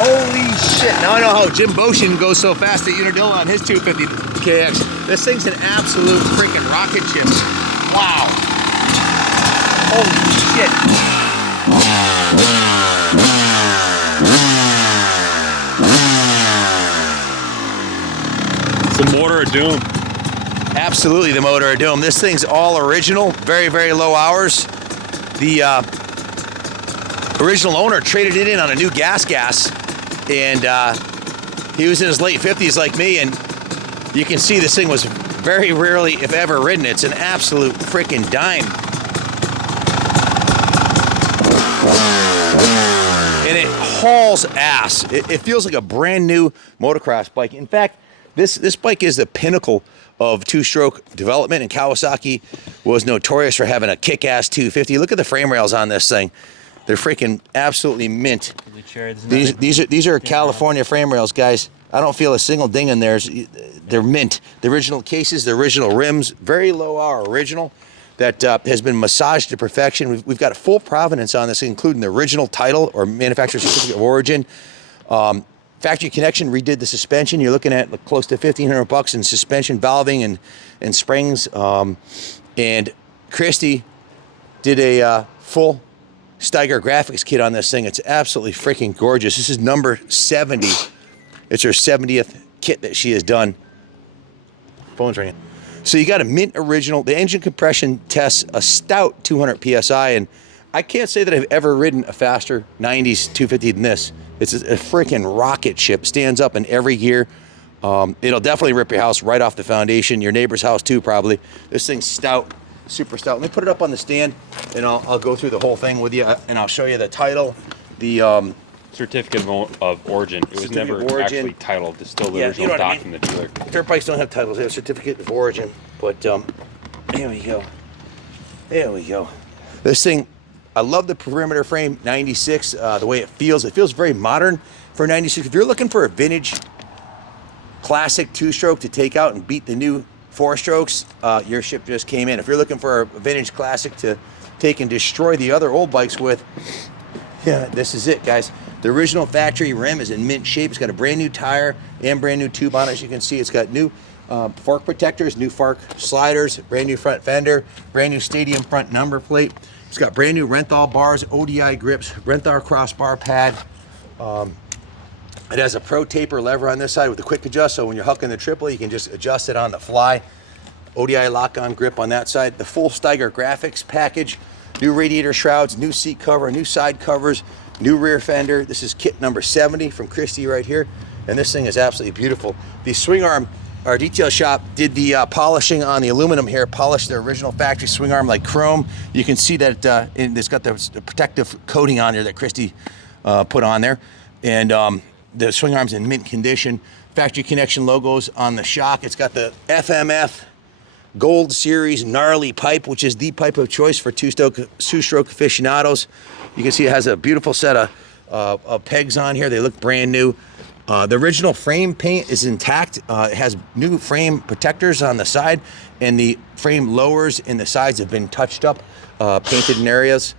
Holy shit, now I know how Jim Boshin goes so fast at Unadilla on his 250 KX. This thing's an absolute freaking rocket ship. Wow. Holy shit. It's the motor of doom. Absolutely the motor of doom. This thing's all original, very, very low hours. The original owner traded it in on a new gas, and he was in his late 50s like me, and you can see this thing was very rarely, if ever, ridden. It's an absolute freaking dime. And it hauls ass. It feels like a brand new motocross bike. In fact, this bike is the pinnacle of two-stroke development, and Kawasaki was notorious for having a kick-ass 250. Look at the frame rails on this thing. They're freaking absolutely mint. These are California frame rails, guys. I don't feel a single ding in theirs. They're mint. The original cases, the original rims, very low hour original that has been massaged to perfection. We've got a full provenance on this, including the original title or manufacturer certificate of origin. Factory Connection redid the suspension. You're looking at close to $1,500 in suspension valving and springs. And Christy did a full Steiger graphics kit on this thing. It's absolutely freaking gorgeous. This is number 70. It's her 70th kit that she has done. Phone's ringing. So you got a mint original. The engine compression tests a stout 200 PSI, and I can't say that I've ever ridden a faster 90s 250 than this. It's a freaking rocket ship. Stands up in every gear. It'll definitely rip your house right off the foundation. Your neighbor's house too, probably. This thing's stout, super stout. Let me put it up on the stand, and I'll go through the whole thing with you, and I'll show you the title, the certificate of origin. It was never actually titled. It's still the original doc from the dealer. Dirt bikes don't have titles. They have certificate of origin. But there we go. There we go. This thing, I love the perimeter frame, 96. The way it feels very modern for 96. If you're looking for a vintage, classic two-stroke to take out and beat the new four-strokes, your ship just came in. If you're looking for a vintage classic to take and destroy the other old bikes with, yeah, this is it, guys. The original factory rim is in mint shape. It's got a brand new tire and brand new tube on it. As you can see, it's got new fork protectors, new fork sliders, brand new front fender, brand new stadium front number plate. It's got brand new Renthal bars, ODI grips, Renthal crossbar pad. It has a pro taper lever on this side with a quick adjust, so when you're hucking the triple, you can just adjust it on the fly. ODI lock-on grip on that side. The full Steiger graphics package, new radiator shrouds, new seat cover, new side covers, new rear fender. This is kit number 70 from Christy right here, and this thing is absolutely beautiful. The swing arm, our detail shop did the polishing on the aluminum here, polished the original factory swing arm like chrome. You can see that it's got the protective coating on there that Christy put on there, and the swing arm's in mint condition. Factory Connection logos on the shock. It's got the FMF Gold Series gnarly pipe, which is the pipe of choice for two-stroke aficionados. You can see it has a beautiful set of pegs on here. They look brand new. The original frame paint is intact. It has new frame protectors on the side, and the frame lowers in the sides have been touched up, painted in areas.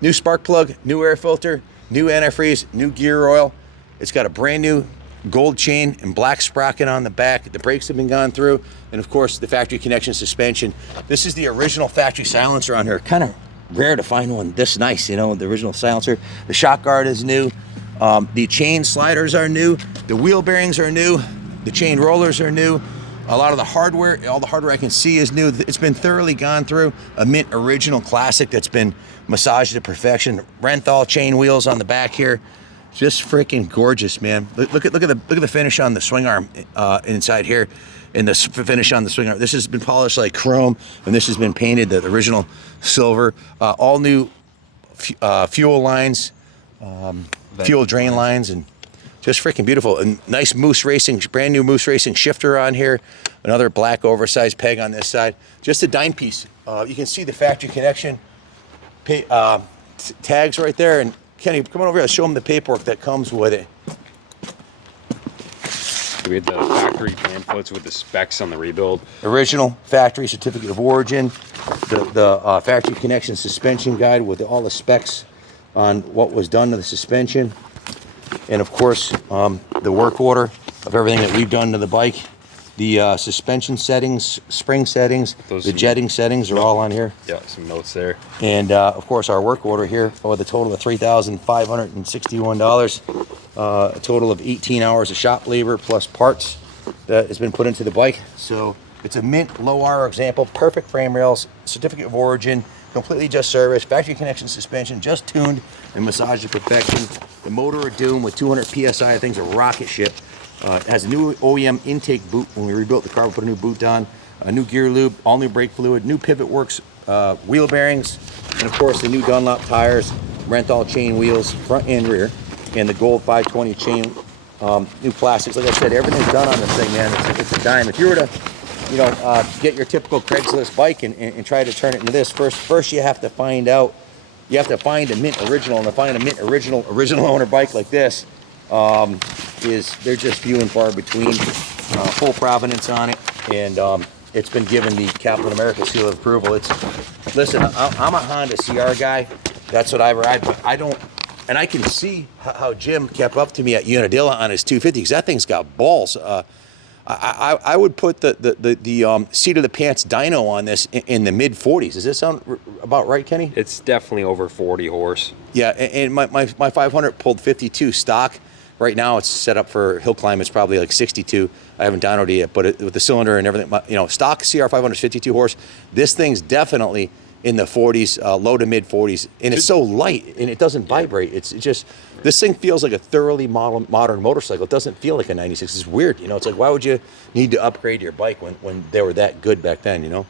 New spark plug, new air filter, new antifreeze, new gear oil. It's got a brand new gold chain and black sprocket on the back. The brakes have been gone through, and of course the Factory Connection suspension. This is the original factory silencer on here. Kind of rare to find one this nice, you know, the original silencer. The shock guard is new. The chain sliders are new. The wheel bearings are new. The chain rollers are new. A lot of the hardware, all the hardware I can see is new. It's been thoroughly gone through. A mint original classic that's been massaged to perfection. Renthal chain wheels on the back here. Just freaking gorgeous, man. Look at the finish on the swing arm inside here, and the finish on the swing arm. This has been polished like chrome, and this has been painted the original silver. All new fuel lines, fuel drain lines, and just freaking beautiful. And nice Moose Racing, brand new Moose Racing shifter on here. Another black oversized peg on this side. Just a dime piece. You can see the Factory Connection tags right there. And Kenny, come on over here. I'll show them the paperwork that comes with it. We had the factory pamphlets with the specs on the rebuild. Original factory certificate of origin, the factory connection suspension guide with all the specs on what was done to the suspension, and of course the work order of everything that we've done to the bike. The suspension settings, spring settings, the jetting settings are all on here. Yeah, some notes there. And of course our work order here for the total of $3,561. A total of 18 hours of shop labor plus parts that has been put into the bike. So it's a mint low R example, perfect frame rails, certificate of origin, completely just serviced, factory connection suspension, just tuned and massaged to perfection. The motor of doom with 200 PSI, the thing's a rocket ship. It has a new OEM intake boot. When we rebuilt the car, we put a new boot on, a new gear lube, all new brake fluid, new pivot works, wheel bearings, and of course the new Dunlop tires, Renthal chain wheels, front and rear, and the gold 520 chain, new plastics. Like I said, everything's done on this thing, man. It's a dime. If you were to, get your typical Craigslist bike and try to turn it into this, first you have to find out, you have to find a mint original, and to find a mint original owner bike like this, they're just few and far between. Full provenance on it, and it's been given the Kaplan America seal of approval. Listen, I'm a Honda CR guy. That's what I ride, but I don't, and I can see how Jim kept up to me at Unadilla on his 250 because that thing's got balls. I would put the seat of the pants dyno on this in the mid 40s. Does this sound about right, Kenny? It's definitely over 40 horse. Yeah, and my 500 pulled 52 stock. Right now it's set up for hill climb. It's probably like 62. I haven't dynoed it yet, but with the cylinder and everything, stock CR500 is 52 horse. This thing's definitely in the 40s, low to mid 40s, and it's so light and it doesn't vibrate. It's just, this thing feels like a thoroughly modern motorcycle. It doesn't feel like a 96. It's weird, It's like, why would you need to upgrade your bike when they were that good back then, And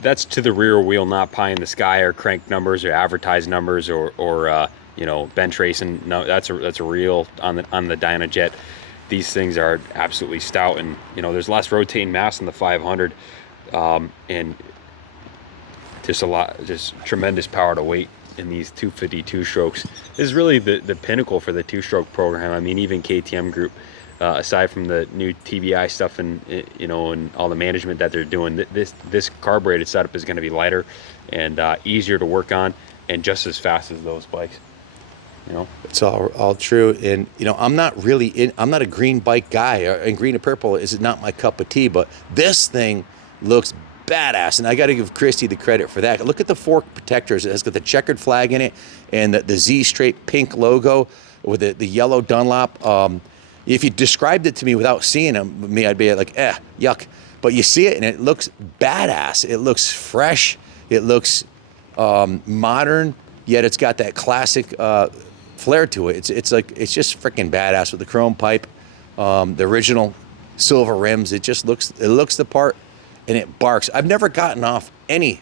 that's to the rear wheel, not pie in the sky or crank numbers or advertised numbers or bench racing. No, that's a real on the Dynajet. These things are absolutely stout, and there's less rotating mass in the 500, and just tremendous power to weight in these 252 strokes. This is really the pinnacle for the two-stroke program. I mean, even KTM Group, aside from the new TBI stuff and and all the management that they're doing, this carbureted setup is going to be lighter and easier to work on, and just as fast as those bikes. It's all true, and I'm not a green bike guy, and green and purple is not my cup of tea, but this thing looks badass, and I got to give Christy the credit for that. Look at the fork protectors. It has got the checkered flag in it and the Z straight pink logo with the yellow Dunlop. If you described it to me without seeing me, I'd be like, yuck. But you see it and it looks badass. It looks fresh. It looks modern, yet it's got that classic flair to it. It's just freaking badass with the chrome pipe, the original silver rims. It looks the part, and it barks. I've never gotten off any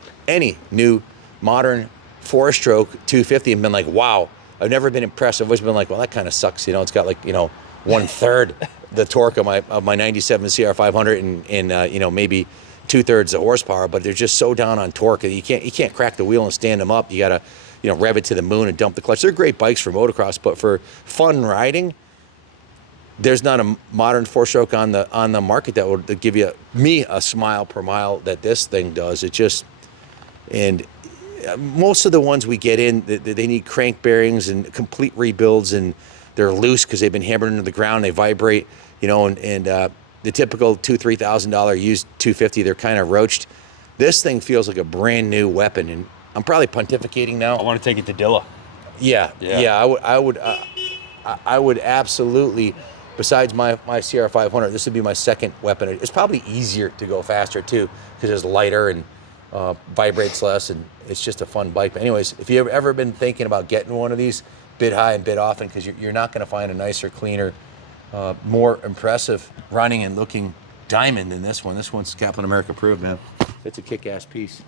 new modern 4-stroke 250 and been like, wow. I've never been impressed. I've always been like, well, that kind of sucks. It's got like 1/3 the torque of my 97 CR500 and maybe 2/3 the horsepower, but they're just so down on torque that you can't crack the wheel and stand them up. You gotta rev it to the moon and dump the clutch. They're great bikes for motocross, but for fun riding, there's not a modern 4-stroke on the market that would give me a smile per mile that this thing does. And most of the ones we get in, they need crank bearings and complete rebuilds, and they're loose because they've been hammered into the ground. They vibrate, and the typical $2,000-3,000 used 250, they're kind of roached. This thing feels like a brand new weapon, and I'm probably pontificating now. I want to take it to Dilla. Yeah. I would absolutely. Besides my CR500, this would be my second weapon. It's probably easier to go faster too because it's lighter and vibrates less, and it's just a fun bike. But anyways, if you've ever been thinking about getting one of these, bid high and bid often, because you're not going to find a nicer, cleaner, more impressive running and looking diamond than this one. This one's Kaplan America approved, man. It's a kick-ass piece.